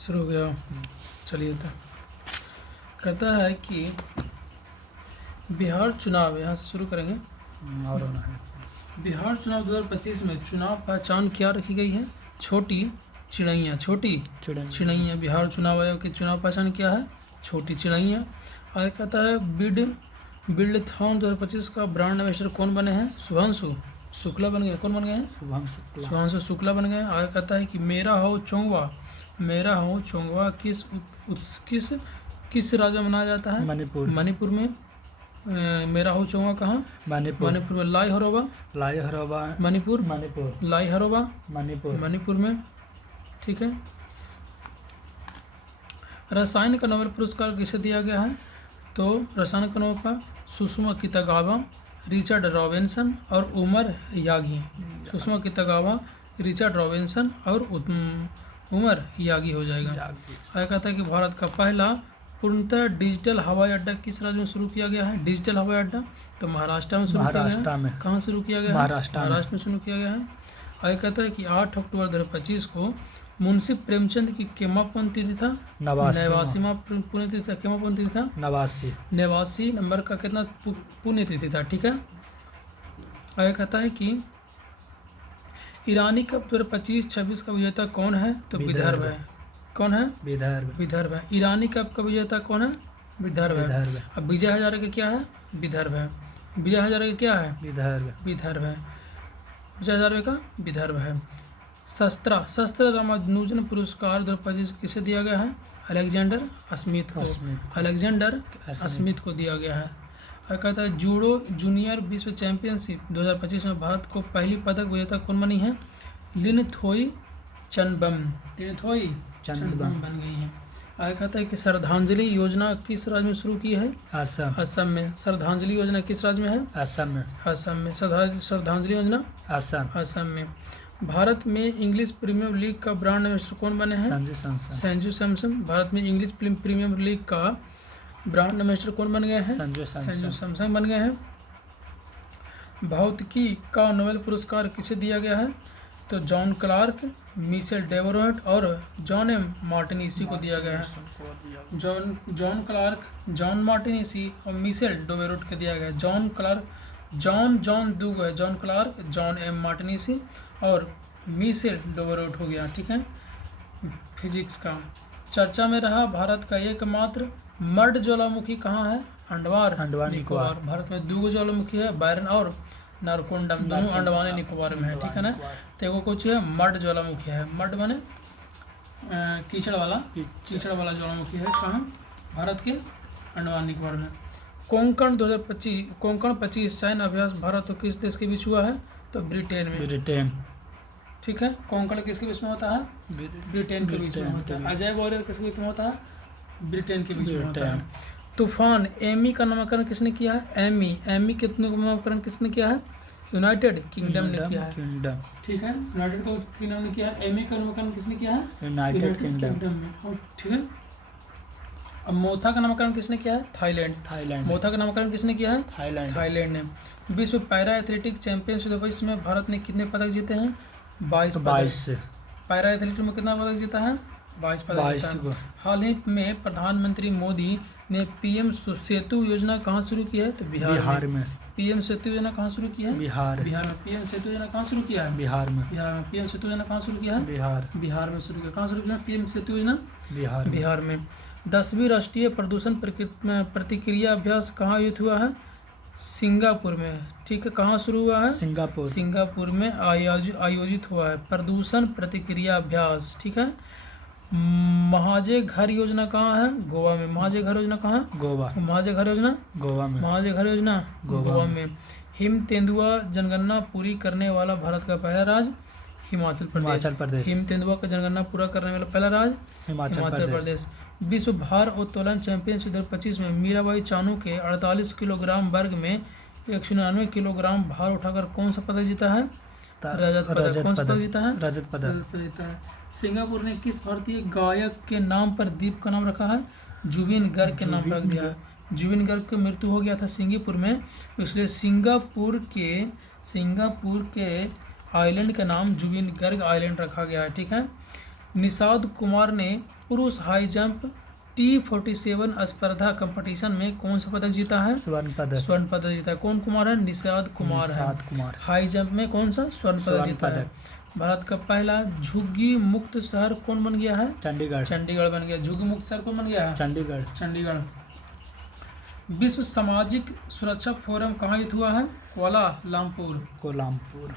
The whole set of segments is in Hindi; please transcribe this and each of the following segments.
शुरू हो गया। चलिए तो कहता है कि बिहार चुनाव, यहाँ से शुरू करेंगे। और होना है। बिहार चुनाव 2025 में चुनाव पहचान क्या रखी गई है? छोटी चिड़ैया। छोटी चिड़ैया। बिहार चुनाव आयोग की चुनाव पहचान क्या है? छोटी चिड़ैया। आगे कहता है बिल्डथॉन 2025 का ब्रांड एम्बेसडर कौन बने हैं? शुभांशु शुक्ला बन गए। कौन बन गए हैं? शुभांशु शुक्ला बन गए। आगे कहता है कि मेरा हो चोंगवा किस राज्य में मनाया जाता है? मणिपुर में। मेरा हो चोंगवा कहाँ? मणिपुर में। लाई हरोबा मणिपुर। लाई हरोबा मणिपुर में। ठीक है। रसायन का नोबेल पुरस्कार किसे दिया गया है? तो रसायन का Nobel Susumu Kitagawa, Richard Robinson और Omar Yaghi. Susumu Kitagawa, Richard Robinson और उमर यागी हो जाएगा। आगे कहता है कि भारत का पहला पूर्णतः डिजिटल हवाई अड्डा किस राज्य में शुरू किया गया है? डिजिटल हवाई अड्डा तो महाराष्ट्र में शुरू किया गया है। कहाँ शुरू किया गया है? महाराष्ट्र में शुरू किया गया है। आगे कहता है कि 8 अक्टूबर 2025 को मुंशी प्रेमचंद की केमापन तिथि था? 89वां पुण्यतिथि था। केमापन तिथि था? 89 नंबर का कितना पुण्यतिथि था? ठीक है। आगे कहता है कि ईरानी कप 2025-26 का विजेता कौन है? तो विदर्भ है। कौन है? विदर्भ है। ईरानी कप का विजेता कौन है? विदर्भ है। अब विजय हजारे का क्या है? विदर्भ है। विजय हजारे का क्या है? विदर्भ है। विजय हजारे का विदर्भ है। शस्त्र रामानुजन पुरस्कार 2025 किसे दिया गया है? अलेक्जेंडर स्मिथ को दिया गया है। और कहता है जूडो जूनियर विश्व चैंपियनशिप 2025 में भारत को पहली पदक विजेता कौन बनी है? लिनथोई चनबम बन गई है। आगे कहता है कि श्रद्धांजलि योजना किस राज्य में शुरू की है? असम में। श्रद्धांजलि योजना किस राज्य में है? असम में। श्रद्धांजलि योजना असम में। भारत में इंग्लिश प्रीमियर लीग का ब्रांड एम्बेसडर कौन बने हैं? संजू सैमसन। भारत में इंग्लिश प्रीमियर लीग का ब्रांड एम्बेसडर कौन बन गए हैं? संजू सैमसन बन गए हैं। भौतिकी का नोबेल पुरस्कार किसे दिया गया है? तो जॉन क्लार्क, मिशेल डेवरोट और जॉन एम मार्टिनेसी को दिया गया है। जॉन क्लार्क, जॉन मार्टिनेसी और मिशेल डेवरोट को दिया गया है। जॉन क्लार्क जॉन दूगो है। जॉन क्लार्क, जॉन एम मार्टिनेसी और मिशेल डेवरोट हो गया। ठीक है। फिजिक्स का चर्चा में रहा भारत का एकमात्र मर्ड ज्वालामुखी कहाँ है? अंडमान निकोबार। भारत में 2 ज्वालामुखी है, बैरन और नारकोंडम, दोनों अंडमान निकोबार में है। ठीक है ना। तो एगो कुछ है मर्ड ज्वालामुखी है। मर्ड माने कीचड़ वाला ज्वालामुखी है। कहाँ? भारत के अंडमान निकोबार में। कोंकण 25 सैन्य अभ्यास भारत और किस देश के बीच हुआ है? तो ब्रिटेन में। ठीक है। कोंकण किसके बीच में होता है? ब्रिटेन के बीच में होता है। अजय वॉरियर किसके बीच में होता है? ब्रिटेन के बीच में होता है। तूफान एमी का नामकरण किसने किया है? एमी के नामकरण किसने किया है? यूनाइटेड किंगडम ने किया है। ठीक है। यूनाइटेड किंगडम ने किया है। एमी का नामकरण किसने किया है? यूनाइटेड किंगडम में। ठीक है। अब मोथा का नामकरण किसने किया है? थाईलैंड। मोथा का नामकरण किसने किया है? थाईलैंड ने। विश्व पैरा एथलेटिक चैंपियनशिप 2025 में भारत ने कितने पदक जीते हैं? 22 पैरा एथलेटिक में कितना पदक जीता है? 22 पदक जीता है। हाल ही में प्रधानमंत्री मोदी ने पीएम सेतु योजना कहाँ शुरू की है? तो बिहार में। पीएम सेतु योजना कहाँ शुरू की है? बिहार में। पीएम सेतु योजना कहाँ शुरू किया है? बिहार में। पीएम सेतु योजना कहाँ शुरू किया है? बिहार में शुरू किया। कहाँ शुरू किया पीएम सेतु योजना? बिहार में। 10वीं राष्ट्रीय प्रदूषण प्रतिक्रिया अभ्यास कहाँ आयोजित हुआ है? सिंगापुर में। ठीक है। कहाँ शुरू हुआ है? सिंगापुर में आयोजित हुआ है प्रदूषण प्रतिक्रिया अभ्यास। ठीक है। महाजय घर योजना कहाँ है? गोवा में। महाजय घर योजना कहाँ? महाजय घर योजना गोवा में। हिम तेंदुआ जनगणना पूरी करने वाला भारत का पहला राज्य? हिमाचल प्रदेश। हिम तेंदुआ का जनगणना पूरा करने वाला पहला राज्य? हिमाचल प्रदेश। विश्व भार उत्तोलन चैंपियनशिप 2025 में मीराबाई चानू के 48 किलोग्राम वर्ग में 199 किलोग्राम भार उठाकर कौन सा पदक जीता है? रजत पदक। कौन सा पदक जीता है? रजत पदक। सिंगापुर ने किस भारतीय गायक के नाम पर द्वीप का नाम रखा है? जुबिन गर्ग के नाम रख दिया है। जुबिन गर्ग की मृत्यु हो गया था सिंगापुर में, इसलिए सिंगापुर के आइलैंड का नाम जुबिन गर्ग आइलैंड रखा गया है। ठीक है। निषाद कुमार ने पुरुष हाई जंप T47 स्पर्धा कंपटीशन में कौन सा पदक जीता है? स्वर्ण पदक। स्वर्ण पदक जीता है। कौन कुमार है? निषाद कुमार है। निषाद कुमार। हाई जंप में कौन सा? स्वर्ण पदक जीता है। भारत का पहला झुग्गी मुक्त शहर कौन बन गया है? चंडीगढ़। चंडीगढ़ बन गया। झुग्गी मुक्त शहर कौन बन गया है? चंडीगढ़। चंडीगढ़। विश्व सामाजिक सुरक्षा फोरम कहाँ आयोजित हुआ है? कुआलालंपुर। कोलामपुर।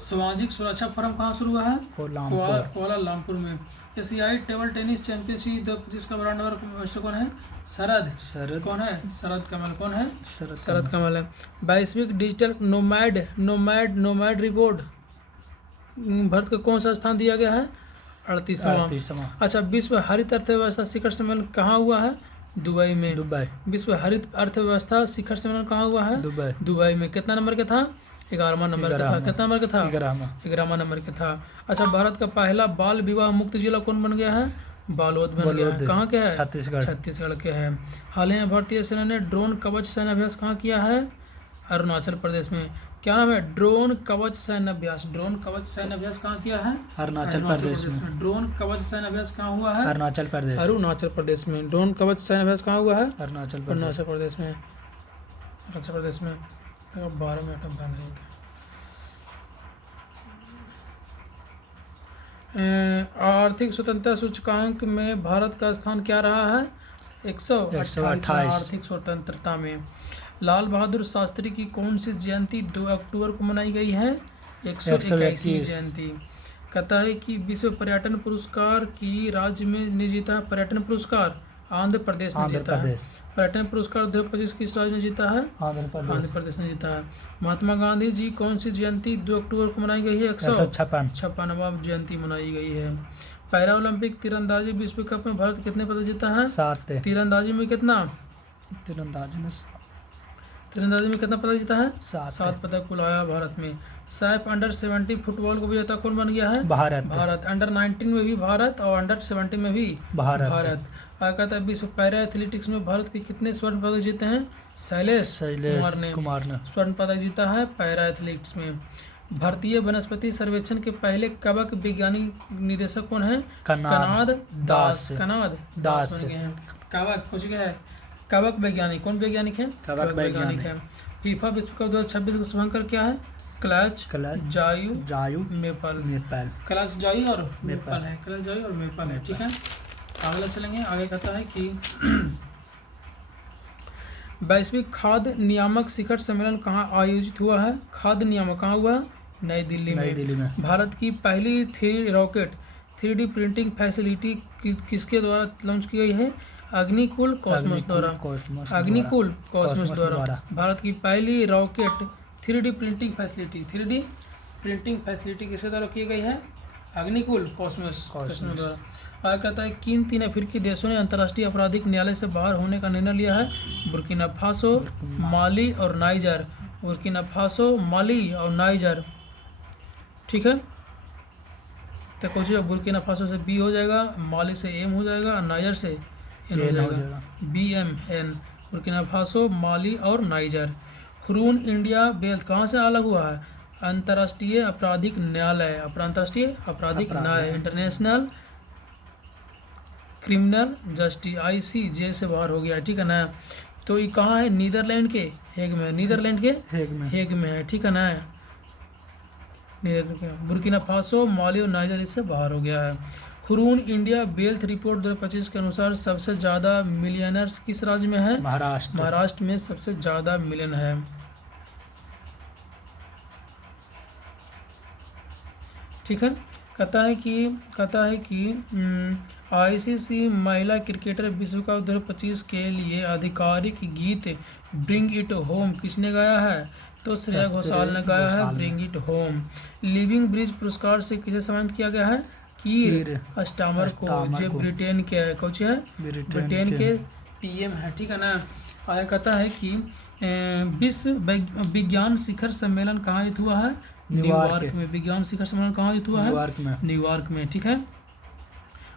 सामाजिक सुरक्षा फोरम कहाँ शुरू हुआ है? कोलामपुर। कुआलालंपुर में। एशियाई टेबल टेनिस चैंपियनशिप 2025 का ब्रांड नंबर कौन है? शरद। कौन है? शरद कमल। कौन है? शरद कमल है। वैश्विक डिजिटल नोमैड रिपोर्ट भारत को कौन सा स्थान दिया गया है? 38वां। अच्छा, विश्व हरित अर्थव्यवस्था शिखर सम्मेलन कहाँ हुआ है? दुबई में। विश्व हरित अर्थव्यवस्था शिखर सम्मेलन कहाँ हुआ है? दुबई में। कितना नंबर का था? 11वां नंबर का था। कितना नंबर का था? 11वां नंबर का था। अच्छा, भारत का पहला बाल विवाह मुक्त जिला कौन बन गया है? बालोद बन गया है। कहाँ के है? छत्तीसगढ़ के है। हाल ही में भारतीय सेना ने ड्रोन कवच सैन्य अभ्यास कहाँ किया है? अरुणाचल प्रदेश में। क्या नाम है? ड्रोन कवच सैन्य अभ्यास। ड्रोन कवच सैन्य अभ्यास कहाँ किया है? अरुणाचल प्रदेश में। ड्रोन कवच सैन्य अभ्यास कहाँ हुआ है? अरुणाचल प्रदेश में। ड्रोन कवच सैन्य अभ्यास कहाँ हुआ है? अरुणाचल प्रदेश में। 12 मिनट अब बन गई। आर्थिक स्वतंत्रता सूचकांक में भारत का स्थान क्या रहा है? 128 आर्थिक स्वतंत्रता में। लाल बहादुर शास्त्री की कौन सी जयंती 2 अक्टूबर को मनाई गई है? 121वीं जयंती। कहता है कि विश्व पर्यटन पुरस्कार की राज्य में ने जीता पर्यटन पुरस्कार आंध्र प्रदेश ने जीता है। पर्यटन पुरस्कार 2025 किस राज्य ने जीता है? आंध्र प्रदेश ने जीता है। महात्मा गांधी जी कौन सी जयंती 2 अक्टूबर को मनाई गई है? 156वां जयंती मनाई गई है। पैरा ओलंपिक तीरंदाजी विश्व कप में भारत कितने पदक जीता है? 7। तीरंदाजी में कितना? तीरंदाजी में कितना पदक जीता है? 7 पदक कुल आया भारत में। सैफ अंडर-17 फुटबॉल को विजेता कौन बन गया है? भारत। अंडर-19 में भी भारत और अंडर-17 में भी भारत। कहता है विश्व पैरा एथलेटिक्स में भारत के कितने स्वर्ण पदक जीते हैं? शैलेश कुमार ने स्वर्ण पदक जीता है पैरा एथलेटिक्स में। भारतीय वनस्पति सर्वेक्षण के पहले कवक वैज्ञानिक निदेशक कौन है? कनाद दास बन गए हैं। कवक कुछ क्या है? कवक वैज्ञानिक। कौन वैज्ञानिक है? कवक वैज्ञानिक है। फीफा विश्व कप 2026 का शुभांकर क्या है? क्लच जायू मेपल। क्लच जायू और मेपल है। क्लच जायू और मेपल है। ठीक है, अगला चलेंगे। आगे कहता है कि वैश्विक खाद्य नियामक शिखर सम्मेलन कहाँ आयोजित हुआ है? खाद्य नियामक कहाँ हुआ? नई दिल्ली में। भारत की पहली 3D प्रिंटिंग फैसिलिटी किसके द्वारा लॉन्च की गई है? अग्निकुल कॉस्मोस द्वारा। भारत की पहली रॉकेट 3D प्रिंटिंग फैसिलिटी किसके द्वारा की गई है? अग्निकुल कॉस्मोस द्वारा। आगे कहता है किन 3 अफ्रीकी देशों ने अंतर्राष्ट्रीय आपराधिक न्यायालय से बाहर होने का निर्णय लिया है? बुर्किना फासो, माली और नाइजर। बुर्किना फासो, माली और नाइजर। ठीक है, तो कुछ बुर्किना फासो से बी हो जाएगा, माली से एम हो जाएगा और नाइजर से एन हो जाएगा। BMN। बुर्किना फासो, माली और नाइजर। हुरून इंडिया बेल्ट कहाँ से अलग हुआ है? अंतर्राष्ट्रीय आपराधिक न्यायालय। अंतर्राष्ट्रीय आपराधिक न्यायालय इंटरनेशनल क्रिमिनल जस्टिस ICJ से बाहर हो गया। ठीक है ना। तो ये कहाँ है? नीदरलैंड के हेग में है। ठीक है ना। बुर्किना फासो, माली और नाइजर इससे बाहर हो गया है। हुरून इंडिया वेल्थ रिपोर्ट 2025 के अनुसार सबसे ज़्यादा मिलियनर्स किस राज्य में है? महाराष्ट्र में सबसे ज़्यादा मिलियन है। ठीक है, कहता है कि ICC महिला क्रिकेटर विश्व कप 2025 के लिए आधिकारिक गीत ब्रिंग इट होम किसने गाया है? तो श्रेया घोषाल ने गाया है bring it home. Living bridge पुरस्कार से किसे सम्मानित किया गया है? कीर स्टामर को, जो ब्रिटेन के है। कौन है? ब्रिटेन के PM है। ठीक है ना। आगे कहता है कि विश्व विज्ञान शिखर सम्मेलन कहाँ आयोजित हुआ है? न्यूयॉर्क में। विज्ञान शिखर सम्मेलन कहाँ आयोजित हुआ है? न्यूयॉर्क में। ठीक है।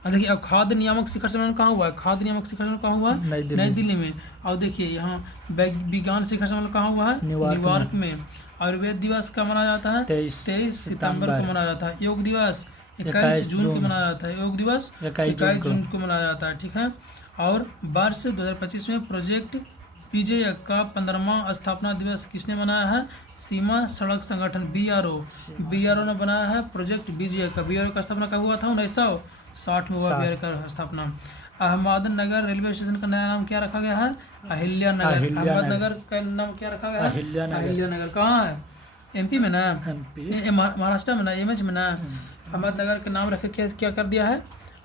देखिए अब खाद्य नियामक शिखर सम्मेलन कहाँ हुआ है? खाद्य नियामक शिखर सम्मेलन कहाँ हुआ है? नई दिल्ली में। और देखिए यहाँ विज्ञान शिखर सम्मेलन कहाँ हुआ है? न्यूयॉर्क में। आयुर्वेद दिवस कब मनाया जाता है? 23 सितंबर को मनाया जाता है। योग दिवस 21 जून को मनाया जाता है। योग दिवस 21 जून को मनाया जाता है, ठीक है। और वर्ष 2025 में प्रोजेक्ट विजय का 15वां स्थापना दिवस किसने मनाया है? सीमा सड़क संगठन BRO ने बनाया है प्रोजेक्ट विजय का। BRO का स्थापना कब हुआ था? 1960 में हुआ BRO का स्थापना। अहमदनगर रेलवे स्टेशन का नया नाम क्या रखा गया है? अहिल्यानगर। अहमदनगर का नाम क्या रखा गया है? अहिल्यानगर। कहाँ है? MP में ना? महाराष्ट्र में ना? MH में ना? अहमदनगर के नाम रख के क्या कर दिया है?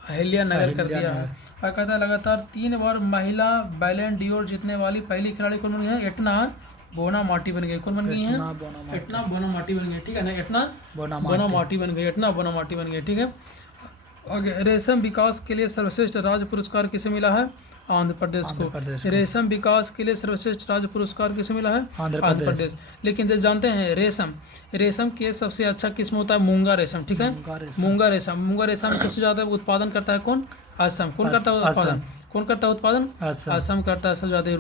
अहिल्यानगर कर दिया है। और कहता है लगातार 3 बार महिला बैलेंड डियोर जीतने वाली पहली खिलाड़ी कौन बन गई है? एटना बोनामाटी बन गई। कौन बन गई है? एटना बोनामाटी बन गई, ठीक है ना। एटना बोनामाटी बन गई, ठीक है। आगे, रेशम विकास के लिए सर्वश्रेष्ठ राज्य पुरस्कार किसे मिला है? आंध्र प्रदेश को। रेशम विकास के लिए सर्वश्रेष्ठ राज्य पुरस्कार किसे मिला है? आंध्र प्रदेश। लेकिन जानते हैं रेशम के सबसे अच्छा किस्म होता है मूंगा रेशम, ठीक है। मूंगा रेशम में सबसे ज्यादा उत्पादन करता है कौन? असम। कौन करता है उत्पादन? असम करता है सबसे ज्यादा।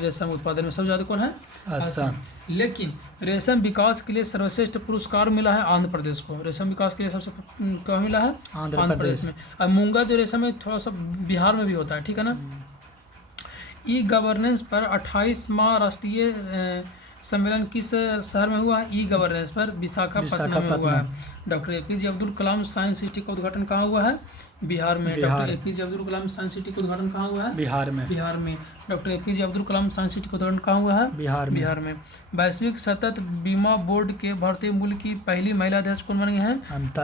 रेशम उत्पादन में सबसे ज्यादा कौन है? असम। लेकिन रेशम विकास के लिए सर्वश्रेष्ठ पुरस्कार मिला है आंध्र प्रदेश को। रेशम विकास के लिए सबसे क्या मिला है? आंध्र प्रदेश में। और मूंगा जो रेशम है थोड़ा सा बिहार में भी होता है, ठीक है ना। ई गवर्नेंस पर 28वां राष्ट्रीय सम्मेलन किस शहर में हुआ है? ई गवर्नेंस पर विशाखापट्टनम में हुआ है। Doctor APJ Abdul Kalam science city का उद्घाटन कहाँ हुआ है? बिहार में। Doctor APJ Abdul Kalam science city का उद्घाटन कहाँ हुआ है? बिहार में। Doctor APJ Abdul Kalam science city का उद्घाटन कहाँ हुआ है? बिहार में। वैश्विक सतत बीमा बोर्ड के भारतीय मूल की पहली महिला अध्यक्ष कौन बन गई है?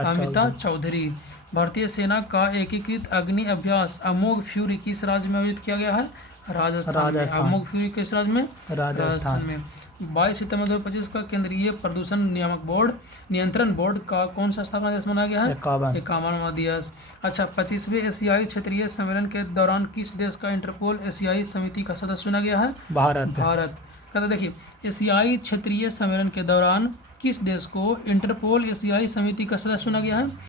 अमिता चौधरी। भारतीय सेना का एकीकृत अग्नि अभ्यास अमोघ फ्यूरी किस राज्य में आयोजित किया गया है? राजस्थान में। अमोघ फ्यूरी किस राज्य में? राजस्थान में। 22 सितंबर 2025 का केंद्रीय प्रदूषण नियंत्रण बोर्ड का कौन सा स्थापना दिवस मनाया गया है? 51वां दिवस। अच्छा, 25वें एशियाई क्षेत्रीय सम्मेलन के दौरान किस देश का इंटरपोल एशियाई समिति का सदस्य चुना गया है? भारत। कहते देखिए, एशियाई क्षेत्रीय सम्मेलन के दौरान किस देश को इंटरपोल एशियाई समिति का सदस्य चुना गया है?